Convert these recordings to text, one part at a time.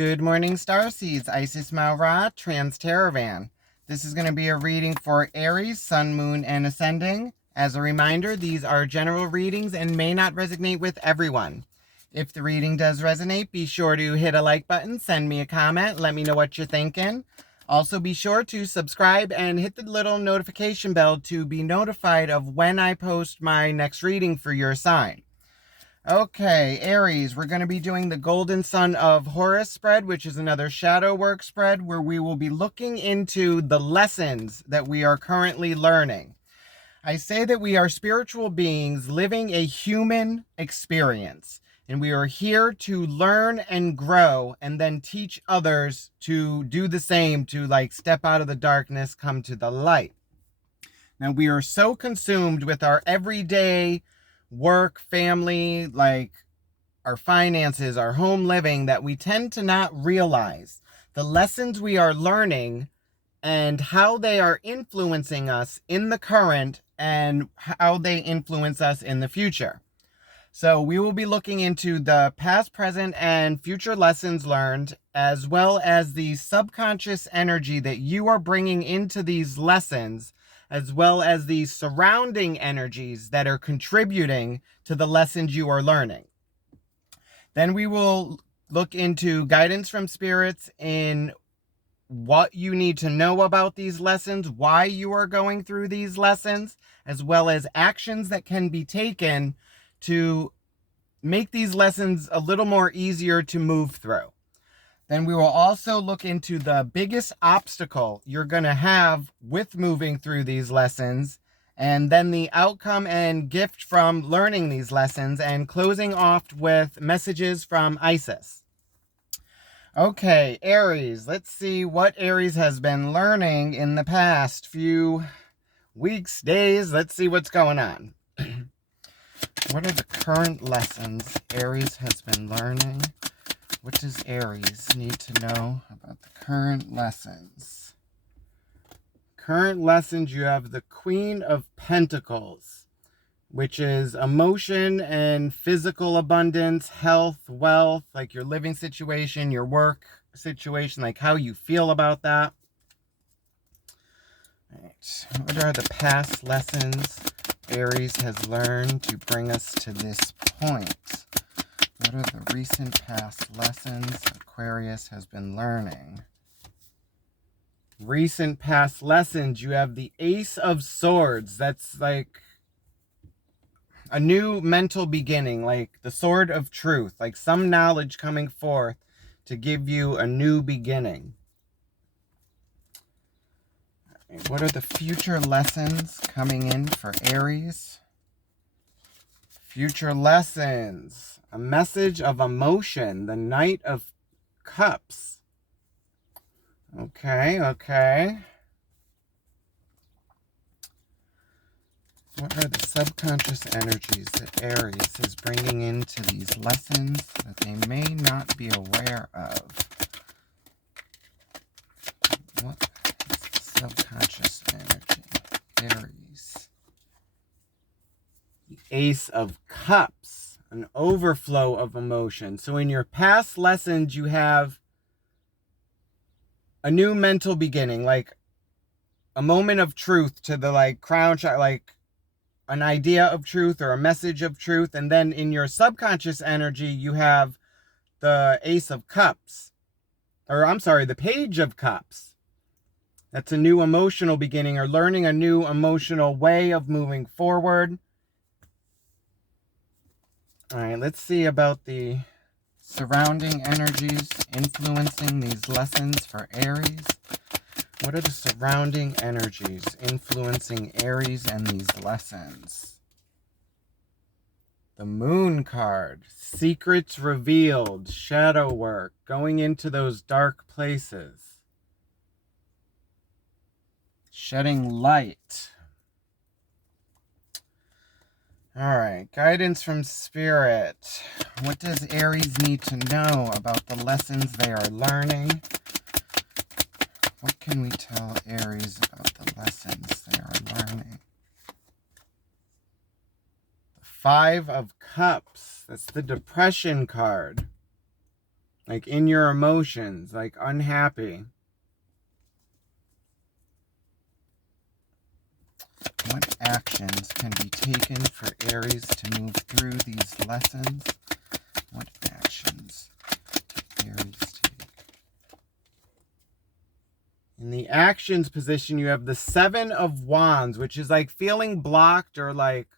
Good morning, Starseeds. Isis Maura, Trans-Teravan. This is going to be a reading for Aries, Sun, Moon, and Ascending. As a reminder, these are general readings and may not resonate with everyone. If the reading does resonate, be sure to hit a like button, send me a comment, let me know what you're thinking. Also, be sure to subscribe and hit the little notification bell to be notified of when I post my next reading for your sign. Okay, Aries, we're going to be doing the Golden Sun of Horus spread, which is another shadow work spread where we will be looking into the lessons that we are currently learning. I say that we are spiritual beings living a human experience, and we are here to learn and grow and then teach others to do the same, to step out of the darkness, come to the light. Now, we are so consumed with our everyday work, family, our finances, our home living, that we tend to not realize the lessons we are learning and how they are influencing us in the current and how they influence us in the future. So we will be looking into the past, present, and future lessons learned, as well as the subconscious energy that you are bringing into these lessons, as well as the surrounding energies that are contributing to the lessons you are learning. Then we will look into guidance from spirits in what you need to know about these lessons, why you are going through these lessons, as well as actions that can be taken to make these lessons a little more easier to move through. Then we will also look into the biggest obstacle you're going to have with moving through these lessons, and then the outcome and gift from learning these lessons, and closing off with messages from Isis. Okay, Aries, let's see what Aries has been learning in the past few weeks, days. Let's see what's going on. What are the current lessons Aries has been learning? What does Aries need to know about the current lessons? Current lessons, you have the Queen of Pentacles, which is emotion and physical abundance, health, wealth, like your living situation, your work situation, like how you feel about that. All right. What are the past lessons Aries has learned to bring us to this point? What are the recent past lessons Aquarius has been learning? Recent past lessons, you have the Ace of Swords. That's like a new mental beginning, like the sword of truth, like some knowledge coming forth to give you a new beginning. What are the future lessons coming in for Aries? Future lessons. A message of emotion. The Knight of Cups. Okay. What are the subconscious energies that Aries is bringing into these lessons that they may not be aware of? What is the subconscious energy? Aries. The Ace of Cups. An overflow of emotion. So in your past lessons, you have a new mental beginning, like a moment of truth to the crown shot, like an idea of truth or a message of truth. And then in your subconscious energy, you have the Ace of Cups, or I'm sorry, the Page of Cups. That's a new emotional beginning, or learning a new emotional way of moving forward. All right, let's see about the surrounding energies influencing these lessons for Aries. What are the surrounding energies influencing Aries and these lessons? The Moon card. Secrets revealed. Shadow work. Going into those dark places. Shedding light. Alright, guidance from Spirit. What does Aries need to know about the lessons they are learning? What can we tell Aries about the lessons they are learning? The Five of Cups. That's the Depression card. like in your emotions, like unhappy. What actions can be taken for Aries to move through these lessons? What actions can Aries take? In the actions position, you have the 7 of Wands, which is like feeling blocked or like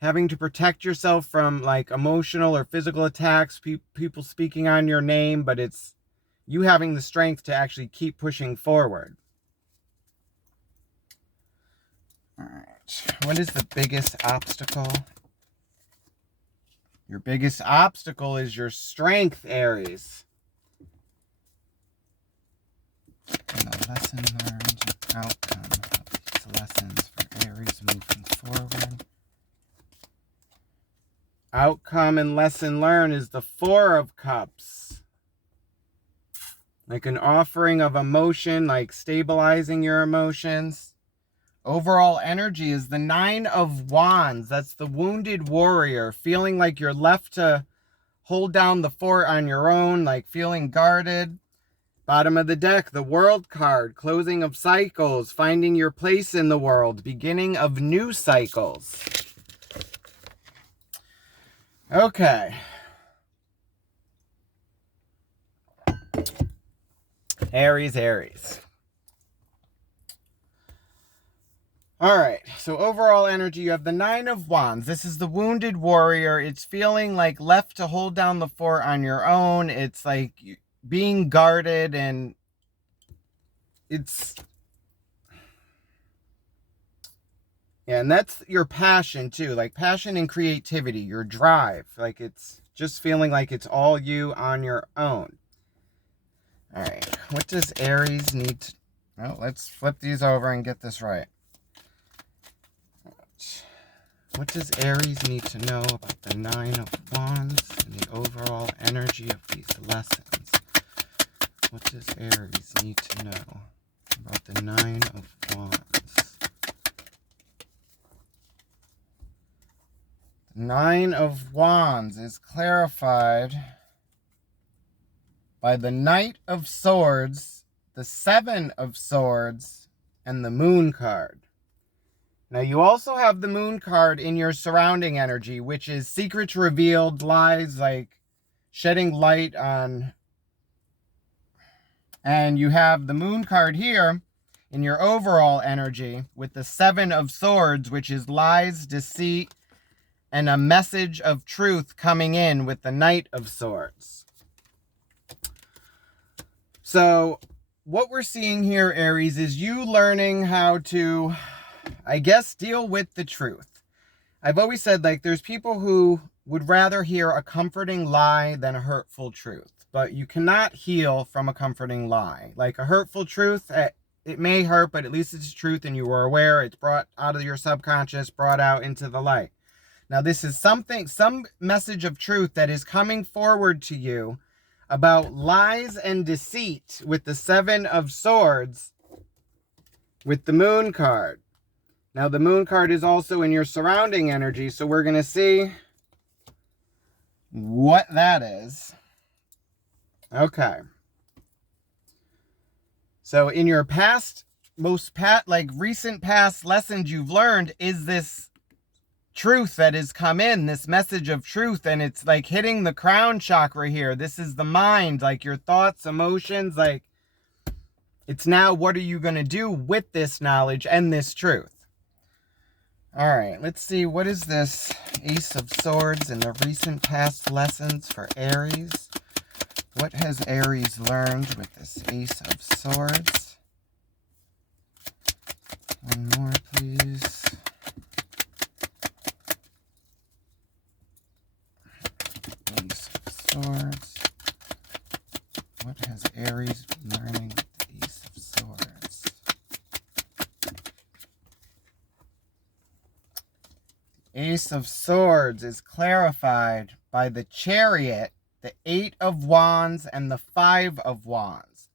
having to protect yourself from like emotional or physical attacks, people speaking on your name, but it's you having the strength to actually keep pushing forward. All right. What is the biggest obstacle? Your biggest obstacle is your strength, Aries. And the lesson learned, outcome of these lessons for Aries moving forward. Outcome and lesson learned is the 4 of Cups. Like an offering of emotion, like stabilizing your emotions. Overall energy is the 9 of Wands. That's the wounded warrior, feeling like you're left to hold down the fort on your own, like feeling guarded. Bottom of the deck, the World card, closing of cycles, finding your place in the world, beginning of new cycles. Okay. Aries. All right, so overall energy, you have the 9 of Wands. This is the wounded warrior. It's feeling like left to hold down the fort on your own. It's like being guarded, and it's... yeah, and that's your passion too, like passion and creativity, your drive. Like it's just feeling like it's all you on your own. All right, what does Aries need to... well, let's flip these over and get this right. What does Aries need to know about the 9 of Wands and the overall energy of these lessons? What does Aries need to know about the 9 of Wands? 9 of Wands is clarified by the Knight of Swords, the 7 of Swords, and the Moon card. Now, you also have the Moon card in your surrounding energy, which is secrets revealed, lies, like shedding light on. And you have the Moon card here in your overall energy with the 7 of Swords, which is lies, deceit, and a message of truth coming in with the Knight of Swords. So what we're seeing here, Aries, is you learning how to, I guess, deal with the truth. I've always said, like, there's people who would rather hear a comforting lie than a hurtful truth. But you cannot heal from a comforting lie. Like a hurtful truth, it may hurt, but at least it's truth and you were aware. It's brought out of your subconscious, brought out into the light. Now, this is some message of truth that is coming forward to you about lies and deceit with the 7 of Swords with the Moon card. Now, the Moon card is also in your surrounding energy, so we're going to see what that is. Okay. So, in your past, recent past lessons you've learned is this truth that has come in, this message of truth, and it's like hitting the crown chakra here. This is the mind, like your thoughts, emotions, like it's now what are you going to do with this knowledge and this truth? All right, let's see, what is this Ace of Swords in the recent past lessons for Aries? What has Aries learned with this Ace of Swords? One more, please. Ace of Swords. What has Aries been learning with the Ace of Swords? The Ace of Swords is clarified by the Chariot, the 8 of Wands, and the 5 of Wands.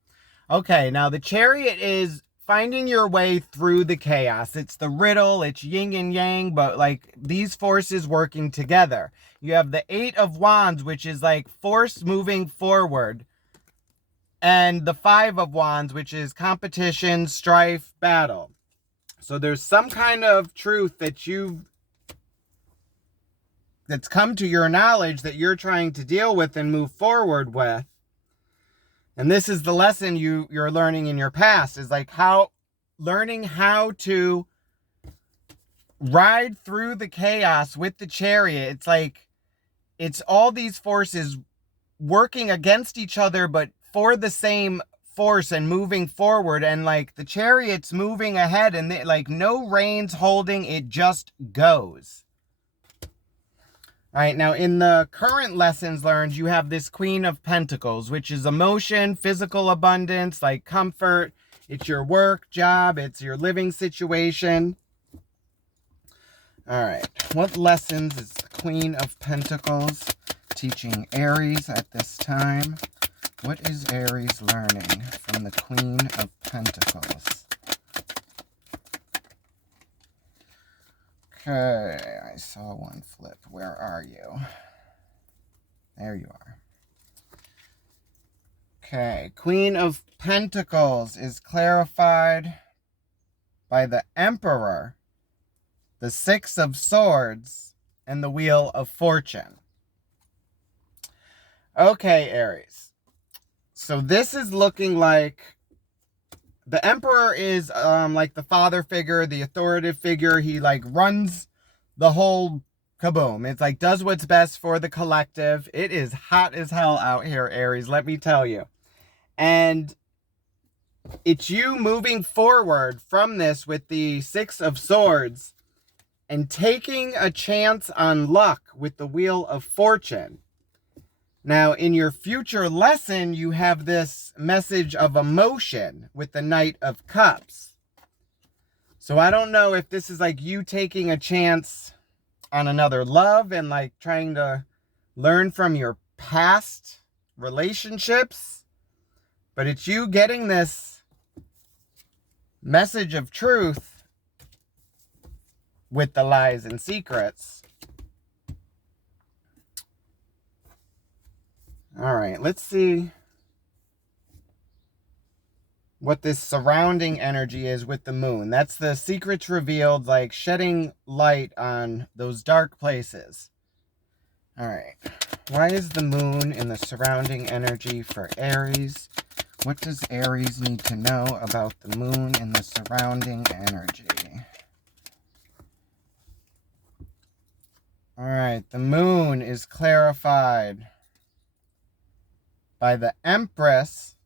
Okay, now the Chariot is finding your way through the chaos. It's the riddle, it's yin and yang, but like these forces working together. You have the 8 of Wands, which is like force moving forward. And the 5 of Wands, which is competition, strife, battle. So there's some kind of truth that's come to your knowledge that you're trying to deal with and move forward with. And this is the lesson you're learning in your past, is like learning how to ride through the chaos with the chariot. It's like, it's all these forces working against each other, but for the same force and moving forward. And like the chariot's moving ahead and like no reins holding, it just goes. All right, now in the current lessons learned, you have this Queen of Pentacles, which is emotion, physical abundance, like comfort. It's your work, job, it's your living situation. All right, what lessons is the Queen of Pentacles teaching Aries at this time? What is Aries learning from the Queen of Pentacles? Okay, I saw one flip. Where are you? There you are. Okay, Queen of Pentacles is clarified by the Emperor, the 6 of Swords, and the Wheel of Fortune. Okay, Aries. So this is looking like the Emperor is like the father figure, the authoritative figure. He like runs the whole kaboom. It's like does what's best for the collective. It is hot as hell out here, Aries, let me tell you. And it's you moving forward from this with the 6 of Swords and taking a chance on luck with the Wheel of Fortune. Now, in your future lesson, you have this message of emotion with the Knight of Cups. So I don't know if this is like you taking a chance on another love and like trying to learn from your past relationships, but it's you getting this message of truth with the lies and secrets. All right, let's see what this surrounding energy is with the moon. That's the secrets revealed, like shedding light on those dark places. All right, why is the moon in the surrounding energy for Aries? What does Aries need to know about the moon in the surrounding energy? All right, the moon is clarified by the Empress,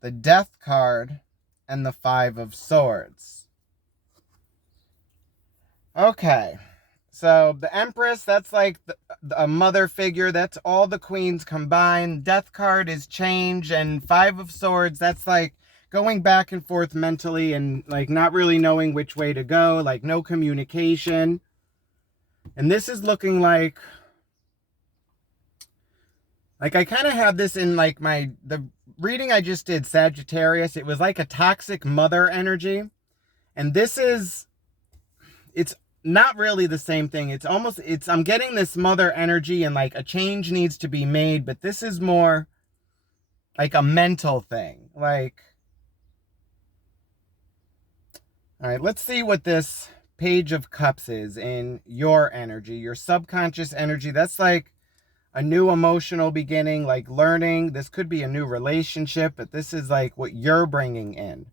the Death card, and the 5 of Swords. Okay, so the Empress, that's like a mother figure. That's all the queens combined. Death card is change, and 5 of Swords, that's like going back and forth mentally and like not really knowing which way to go, like no communication. And this is looking like I kind of have this in like the reading I just did, Sagittarius. It was like a toxic mother energy. And this is, it's not really the same thing. I'm getting this mother energy and like a change needs to be made. But this is more like a mental thing. Like, all right, let's see what this Page of Cups is in your energy, your subconscious energy. That's like a new emotional beginning, like learning. This could be a new relationship, but this is like what you're bringing in.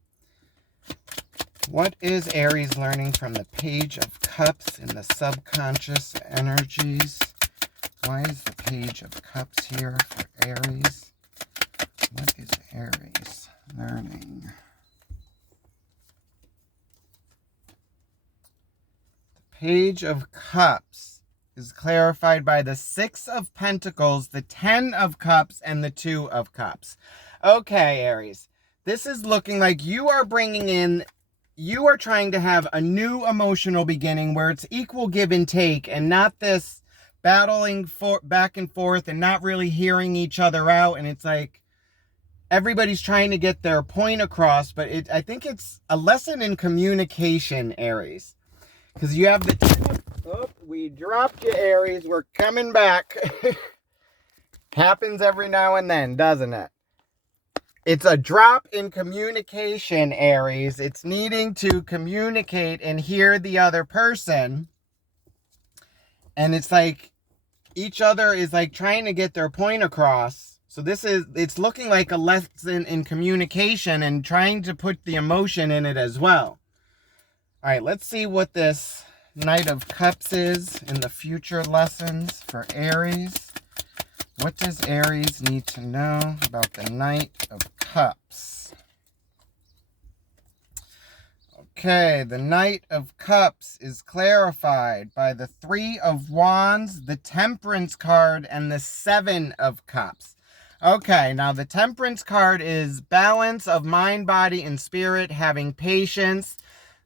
What is Aries learning from the Page of Cups in the subconscious energies? Why is the Page of Cups here for Aries? What is Aries learning? The Page of Cups is clarified by the 6 of Pentacles, the 10 of Cups, and the 2 of Cups. Okay, Aries. This is looking like you are trying to have a new emotional beginning where it's equal give and take and not this battling back and forth and not really hearing each other out. And it's like everybody's trying to get their point across, but I think it's a lesson in communication, Aries. Because you have the... Oh, we dropped you, Aries. We're coming back. Happens every now and then, doesn't it? It's a drop in communication, Aries. It's needing to communicate and hear the other person. And it's like each other is like trying to get their point across. So it's looking like a lesson in communication and trying to put the emotion in it as well. All right, let's see what this Knight of Cups is in the future lessons for Aries. What does Aries need to know about the Knight of Cups? Okay, the Knight of Cups is clarified by the Three of Wands, the Temperance card, and the Seven of Cups. Okay, now the Temperance card is balance of mind, body, and spirit, having patience.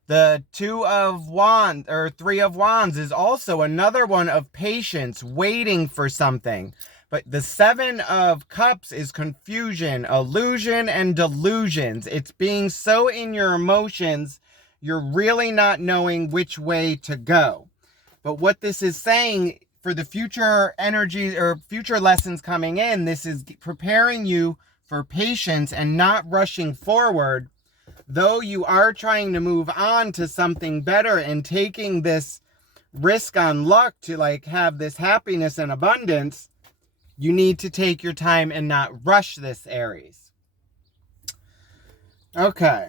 The Two of Wands, or Three of Wands, is also another one of patience, waiting for something. But the Seven of Cups is confusion, illusion, and delusions. It's being so in your emotions, you're really not knowing which way to go. But what this is saying for the future energies or future lessons coming in, this is preparing you for patience and not rushing forward. Though you are trying to move on to something better and taking this risk on luck to like have this happiness and abundance, you need to take your time and not rush this, Aries. Okay.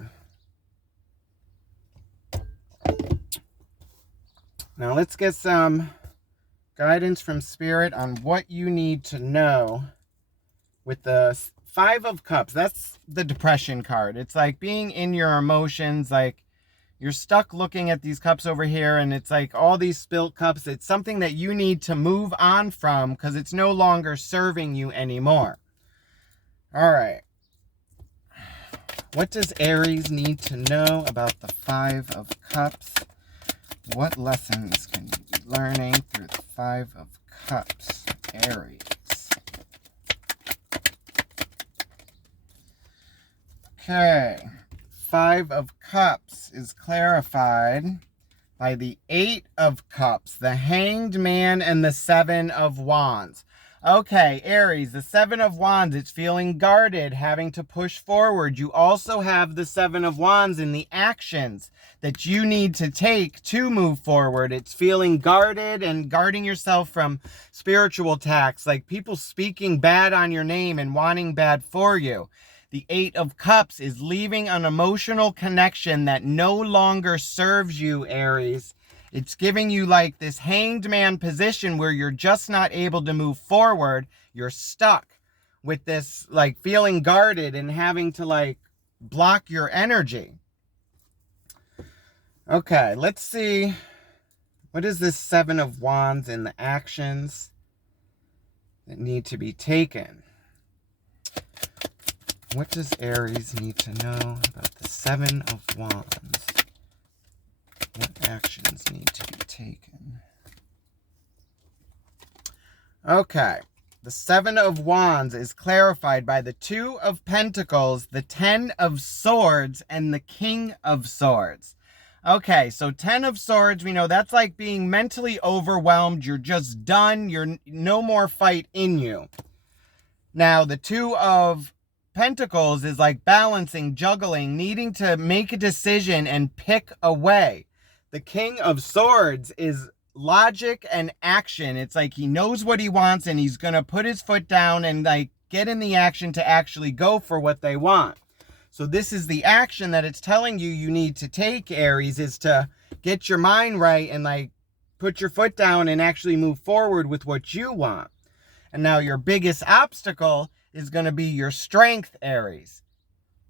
Now let's get some guidance from Spirit on what you need to know with the Five of Cups. That's the depression card. It's like being in your emotions, like you're stuck looking at these cups over here, and it's like all these spilt cups. It's something that you need to move on from because it's no longer serving you anymore. All right. What does Aries need to know about the Five of Cups? What lessons can you be learning through the Five of Cups, Aries? Okay. Five of Cups is clarified by the Eight of Cups, the Hanged Man, and the Seven of Wands. Okay, Aries, the Seven of Wands, it's feeling guarded, having to push forward. You also have the Seven of Wands in the actions that you need to take to move forward. It's feeling guarded and guarding yourself from spiritual attacks, like people speaking bad on your name and wanting bad for you. The Eight of Cups is leaving an emotional connection that no longer serves you, Aries. It's giving you like this hanged man position where you're just not able to move forward. You're stuck with this like feeling guarded and having to like block your energy. Okay, let's see. What is this Seven of Wands in the actions that need to be taken? What does Aries need to know about the Seven of Wands? What actions need to be taken? Okay. The Seven of Wands is clarified by the Two of Pentacles, the Ten of Swords, and the King of Swords. Okay, so Ten of Swords, we know that's like being mentally overwhelmed. You're just done. You're no more fight in you. Now, the Two of Pentacles is like balancing, juggling, needing to make a decision and pick a way. The King of Swords is logic and action. It's like he knows what he wants and he's going to put his foot down and like get in the action to actually go for what they want. So this is the action that it's telling you you need to take, Aries, is to get your mind right and like put your foot down and actually move forward with what you want. And now your biggest obstacle is going to be your strength, Aries.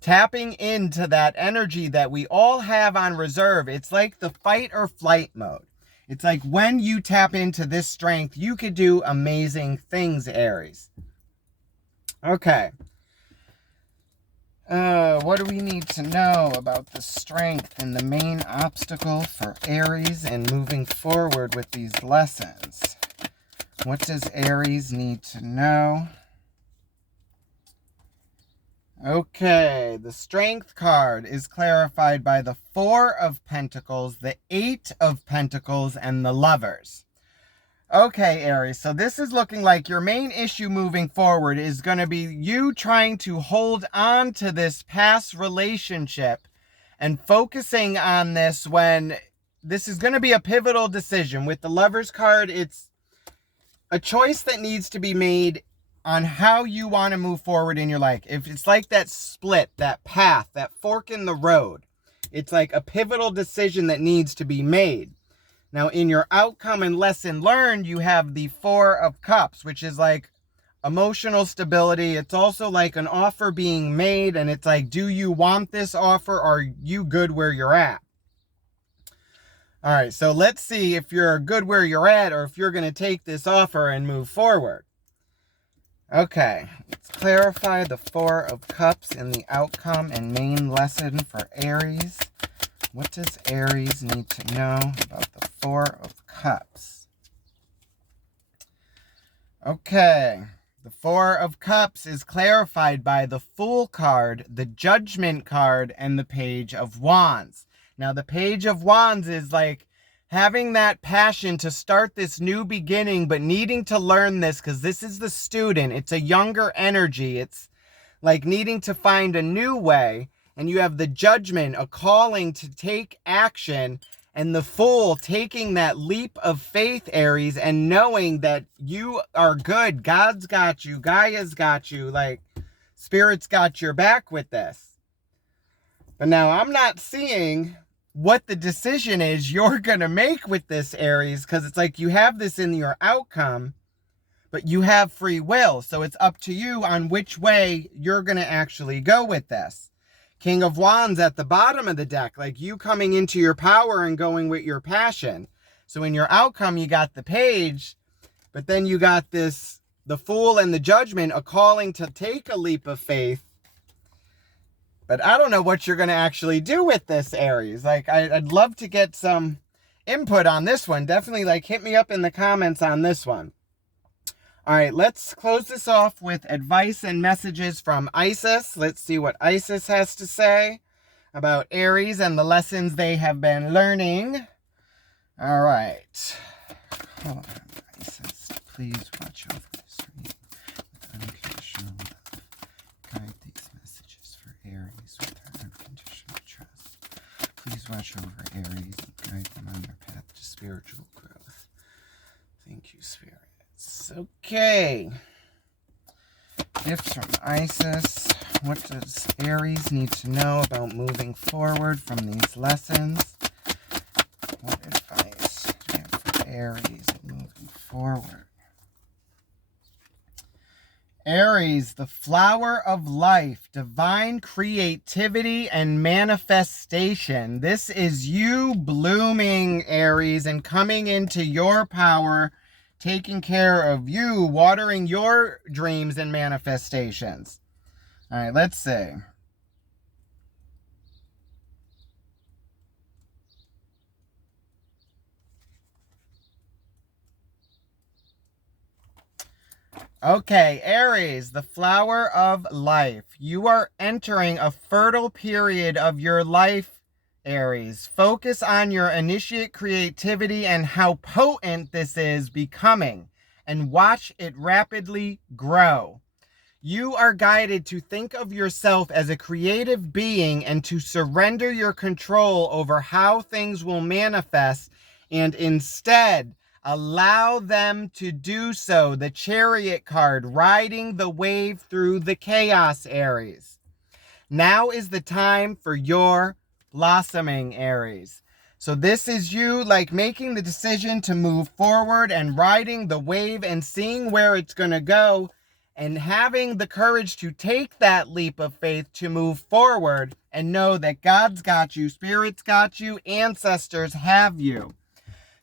Tapping into that energy that we all have on reserve. It's like the fight or flight mode. It's like when you tap into this strength, you could do amazing things, Aries. Okay. What do we need to know about the strength and the main obstacle for Aries and moving forward with these lessons? What does Aries need to know? Okay, the Strength card is clarified by the Four of Pentacles, the Eight of Pentacles, and the Lovers. Okay, Aries, so this is looking like your main issue moving forward is going to be you trying to hold on to this past relationship and focusing on this when this is going to be a pivotal decision. With the Lovers card, it's a choice that needs to be made on how you want to move forward in your life. If it's like that split, that path, that fork in the road, it's like a pivotal decision that needs to be made. Now, in your outcome and lesson learned, you have the Four of Cups, which is like emotional stability. It's also like an offer being made, and it's like, do you want this offer, or are you good where you're at? All right, so let's see if you're good where you're at, or if you're going to take this offer and move forward. Okay, let's clarify the Four of Cups in the outcome and main lesson for Aries. What does Aries need to know about the Four of Cups? Okay, the Four of Cups is clarified by the Fool card, the Judgment card, and the Page of Wands. Now, the Page of Wands is like having that passion to start this new beginning, but needing to learn this because this is the student. It's a younger energy. It's like needing to find a new way. And you have the Judgment, a calling to take action, and the Fool taking that leap of faith, Aries, and knowing that you are good. God's got you. Gaia's got you. Like, Spirit's got your back with this. But now I'm not seeing what the decision is you're going to make with this, Aries, because it's like you have this in your outcome, but you have free will. So it's up to you on which way you're going to actually go with this. King of Wands at the bottom of the deck, like you coming into your power and going with your passion. So in your outcome, you got the Page, but then you got this, the Fool and the Judgment, a calling to take a leap of faith. But I don't know what you're going to actually do with this, Aries. Like, I'd love to get some input on this one. Definitely, like, hit me up in the comments on this one. All right, let's close this off with advice and messages from Isis. Let's see what Isis has to say about Aries and the lessons they have been learning. All right. Hold on, Isis. Please watch over this reading with unconditional love. Guide these messages for Aries with her unconditional trust. Please watch over Aries and guide them on their path to spiritual growth. Thank you, Spirit. Okay. Gifts from Isis. What does Aries need to know about moving forward from these lessons? What advice do you have for Aries moving forward? Aries, the flower of life, divine creativity and manifestation. This is you blooming, Aries, and coming into your power, taking care of you, watering your dreams and manifestations. All right, let's see. Okay, Aries, the flower of life. You are entering a fertile period of your life, Aries. Focus on your initiate creativity and how potent this is becoming, and watch it rapidly grow. You are guided to think of yourself as a creative being and to surrender your control over how things will manifest, and instead allow them to do so. The Chariot card, riding the wave through the chaos, Aries. Now is the time for your blossoming, Aries. So this is you like making the decision to move forward and riding the wave and seeing where it's going to go and having the courage to take that leap of faith to move forward and know that God's got you, Spirit's got you, ancestors have you.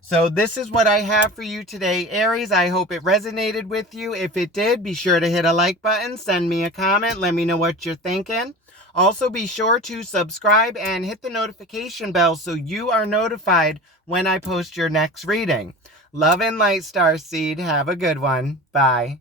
So this is what I have for you today, Aries. I hope it resonated with you. If it did, be sure to hit a like button, send me a comment, let me know what you're thinking. Also, be sure to subscribe and hit the notification bell so you are notified when I post your next reading. Love and light, Starseed. Have a good one. Bye.